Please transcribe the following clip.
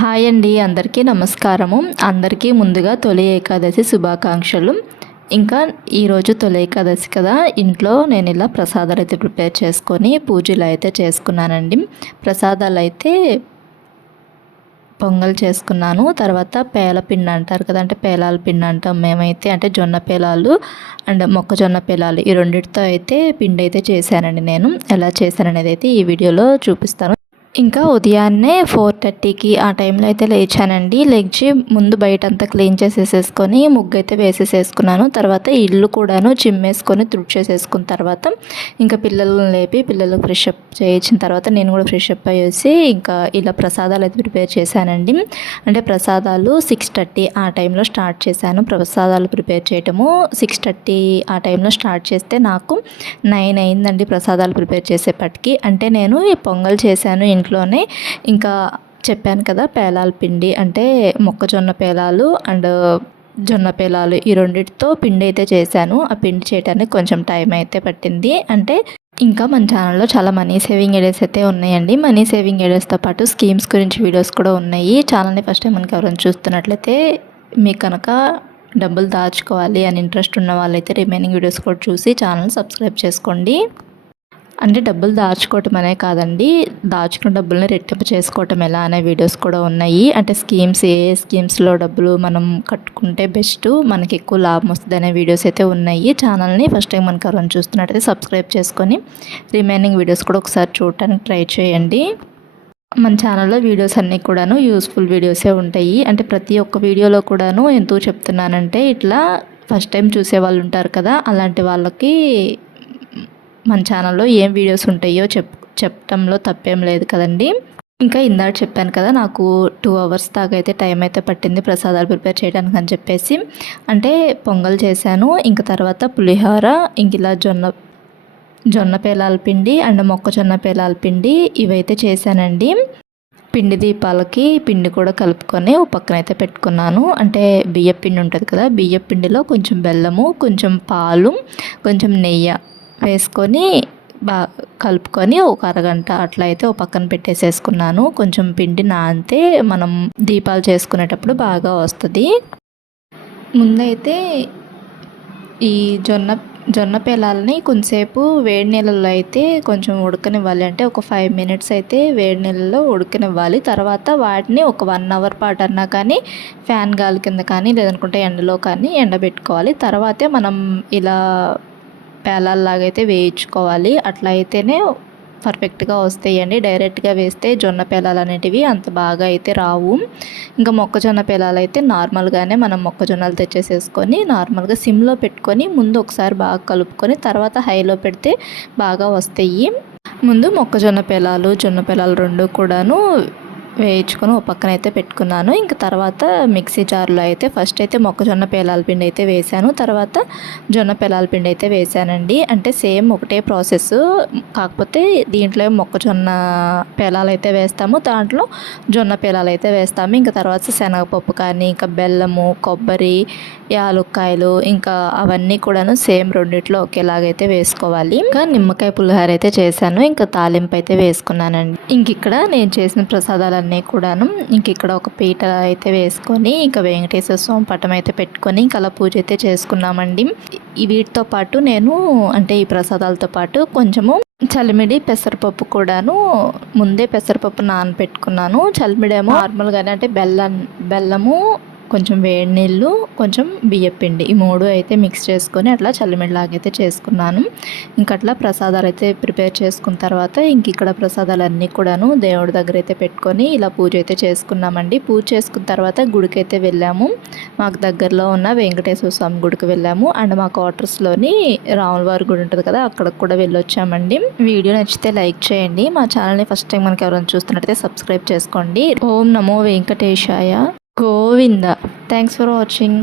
Hi అండి, అందరికీ నమస్కారము. అందరికీ ముందుగా తొలి ఏకాదశి శుభాకాంక్షలు. ఇంకా ఈరోజు తొలి ఏకాదశి కదా, ఇంట్లో నేను ఇలా ప్రసాదాలు అయితే ప్రిపేర్ చేసుకొని పూజలు అయితే చేసుకున్నానండి. ప్రసాదాలు అయితే పొంగల్ చేసుకున్నాను. తర్వాత పేల పిండి అంటారు కదా, అంటే పేలాల పిండి అంటాం మేమైతే, అంటే జొన్న పేలాలు అండ్ మొక్కజొన్న పేలాలు ఈ రెండింటితో అయితే పిండి అయితే చేశానండి. నేను ఎలా చేశాననేది అయితే ఈ వీడియోలో చూపిస్తాను. ఇంకా ఉదయాన్నే 4:30కి ఆ టైంలో అయితే లేచానండి. లేచి ముందు బయటంతా క్లీన్ చేసేసుకొని ముగ్గు అయితే వేసేసుకున్నాను. తర్వాత ఇల్లు కూడాను చిమ్మేసుకొని తుడిచేసేసుకున్న తర్వాత ఇంకా పిల్లలను లేపి పిల్లలకు ఫ్రెష్ అప్ చేయించిన తర్వాత నేను కూడా ఫ్రెష్ అప్ అయ్యేసి ఇంకా ఇలా ప్రసాదాలు అయితే ప్రిపేర్ చేశానండి. అంటే ప్రసాదాలు 6:30 ఆ టైంలో స్టార్ట్ చేశాను. ప్రసాదాలు ప్రిపేర్ చేయటము 6:30 ఆ టైంలో స్టార్ట్ చేస్తే నాకు 9 అయిందండి ప్రసాదాలు ప్రిపేర్ చేసేపటికి. అంటే నేను ఈ పొంగల్ చేశాను ఇంట్లోనే. ఇంకా చెప్పాను కదా, పేలాల పిండి అంటే మొక్కజొన్న పేలాలు అండ్ జొన్న పేలాలు ఈ రెండింటితో పిండి అయితే చేశాను. ఆ పిండి చేయడానికి కొంచెం టైం అయితే పట్టింది. అంటే ఇంకా మన ఛానల్లో చాలా మనీ సేవింగ్ ఐడియాస్ అయితే ఉన్నాయండి. మనీ సేవింగ్ ఐడియాస్తో పాటు స్కీమ్స్ గురించి వీడియోస్ కూడా ఉన్నాయి. ఛానల్ని ఫస్ట్ టైం మనకి ఎవరైనా చూస్తున్నట్లయితే మీకు కనుక డబ్బులు దాచుకోవాలి అని ఇంట్రెస్ట్ ఉన్న వాళ్ళైతే రిమైనింగ్ వీడియోస్ కూడా చూసి ఛానల్ సబ్స్క్రైబ్ చేసుకోండి. అంటే డబ్బులు దాచుకోవటం అనే కాదండి, దాచుకున్న డబ్బుల్ని రెట్టింపు చేసుకోవటం ఎలా అనే వీడియోస్ కూడా ఉన్నాయి. అంటే స్కీమ్స్, ఏ స్కీమ్స్లో డబ్బులు మనం కట్టుకుంటే బెస్ట్, మనకి ఎక్కువ లాభం వస్తుంది అనే వీడియోస్ అయితే ఉన్నాయి. ఛానల్ని ఫస్ట్ టైం మనకు ఎవరైనా చూస్తున్నట్టయితే సబ్స్క్రైబ్ చేసుకొని రిమైనింగ్ వీడియోస్ కూడా ఒకసారి చూడటానికి ట్రై చేయండి. మన ఛానల్లో వీడియోస్ అన్నీ కూడాను యూస్ఫుల్ వీడియోసే ఉంటాయి. అంటే ప్రతి ఒక్క వీడియోలో కూడాను ఎందుకు చెప్తున్నానంటే, ఇట్లా ఫస్ట్ టైం చూసే వాళ్ళు ఉంటారు కదా, అలాంటి వాళ్ళకి మన ఛానల్లో ఏం వీడియోస్ ఉంటాయో చెప్పడంలో తప్పేం లేదు కదండి. ఇంకా ఇందాక చెప్పాను కదా, నాకు 2 అవర్స్ దాకా అయితే టైం అయితే పట్టింది ప్రసాదాలు ప్రిపేర్ చేయడానికి అని చెప్పేసి. అంటే పొంగల్ చేశాను, ఇంక తర్వాత పులిహోర, ఇంక ఇలా జొన్న పేలాల పిండి అండ్ మొక్కజొన్న పేలాల పిండి ఇవైతే చేశానండి. పిండి దీపాలకి పిండి కూడా కలుపుకొని ఒక పక్కన అయితే పెట్టుకున్నాను. అంటే బియ్య పిండి ఉంటుంది కదా, బియ్య పిండిలో కొంచెం బెల్లము, కొంచెం పాలు, కొంచెం నెయ్యి వేసుకొని కలుపుకొని ఒక అరగంట అట్లా అయితే ఒక పక్కన పెట్టేసేసుకున్నాను. కొంచెం పిండి నానితే మనం దీపాలు చేసుకునేటప్పుడు బాగా వస్తుంది. ముందైతే ఈ జొన్న పేలాలని కొంచెంసేపు వేడి నీళ్ళల్లో అయితే కొంచెం ఉడకనివ్వాలి. అంటే ఒక 5 మినిట్స్ అయితే వేడి నీళ్ళలో ఉడకనివ్వాలి. తర్వాత వాటిని ఒక 1 అవర్ పాటు అన్నా కానీ ఫ్యాన్ గాలి కింద కానీ లేదనుకుంటే ఎండలో కానీ ఎండబెట్టుకోవాలి. తర్వాతే మనం ఇలా పేలాల్లాగా అయితే వేయించుకోవాలి. అట్లా అయితేనే పర్ఫెక్ట్గా వస్తాయండి. డైరెక్ట్గా వేస్తే జొన్న పేలాలు అనేటివి అంత బాగా అయితే రావు. ఇంకా మొక్కజొన్న పేలాలు అయితే నార్మల్గానే మనం మొక్కజొన్నలు తెచ్చేసేసుకొని నార్మల్గా సిమ్లో పెట్టుకొని ముందు ఒకసారి బాగా కలుపుకొని తర్వాత హైలో పెడితే బాగా వస్తాయి. ముందు మొక్కజొన్న పేలాలు జొన్న పేలాలు రెండు కూడాను వేయించుకొని ఒక పక్కన అయితే పెట్టుకున్నాను. ఇంకా తర్వాత మిక్సీ జార్లో అయితే ఫస్ట్ అయితే మొక్కజొన్న పేలాల పిండి అయితే వేసాను, తర్వాత జొన్న పేలాల పిండి అయితే వేసానండి. అంటే సేమ్ ఒకటే ప్రాసెస్, కాకపోతే దీంట్లో మొక్కజొన్న పేలాలు అయితే వేస్తాము, దాంట్లో జొన్న పేలాలు అయితే వేస్తాము. ఇంకా తర్వాత శనగపప్పు కానీ ఇంకా బెల్లము, కొబ్బరి, యాలుక్కాయలు ఇంకా అవన్నీ కూడాను సేమ్ రెండిట్లో ఒకేలాగైతే వేసుకోవాలి. ఇంకా నిమ్మకాయ పులిహోర అయితే చేశాను, ఇంకా తాలింపు అయితే వేసుకున్నానండి. ఇంక ఇక్కడ నేను చేసిన ప్రసాదాలన్నీ కూడాను ఇంక ఇక్కడ ఒక పీట అయితే వేసుకొని ఇంకా వెంకటేశ్వర స్వామి పటం అయితే పెట్టుకొని ఇంకా అలా పూజ అయితే చేసుకున్నామండి. వీటితో పాటు నేను అంటే ఈ ప్రసాదాలతో పాటు కొంచెము చలిమిడి పెసరపప్పు కూడాను ముందే పెసరపప్పు నానబెట్టుకున్నాను. చలిమిడేమో నార్మల్గానే అంటే బెల్లము, కొంచెం వేడి నీళ్ళు, కొంచెం బియ్యపిండి ఈ 3 అయితే మిక్స్ చేసుకొని అట్లా చల్లిమిడిలాగైతే చేసుకున్నాను. ఇంక అట్లా ప్రసాదాలు అయితే ప్రిపేర్ చేసుకున్న తర్వాత ఇంక ఇక్కడ ప్రసాదాలన్నీ కూడాను దేవుడి దగ్గర అయితే పెట్టుకొని ఇలా పూజ అయితే చేసుకున్నామండి. పూజ చేసుకున్న తర్వాత గుడికి అయితే వెళ్ళాము. మాకు దగ్గరలో ఉన్న వెంకటేశ్వర స్వామి గుడికి వెళ్ళాము. అండ్ మా క్వార్టర్స్లోని రాములవారి గుడి ఉంటుంది కదా, అక్కడికి కూడా వెళ్ళొచ్చామండి. వీడియో నచ్చితే లైక్ చేయండి. మా ఛానల్ని ఫస్ట్ టైం మనకి ఎవరైనా చూస్తున్నట్టయితే సబ్స్క్రైబ్ చేసుకోండి. ఓం నమో వెంకటేశాయ గోవింద. Thanks for watching.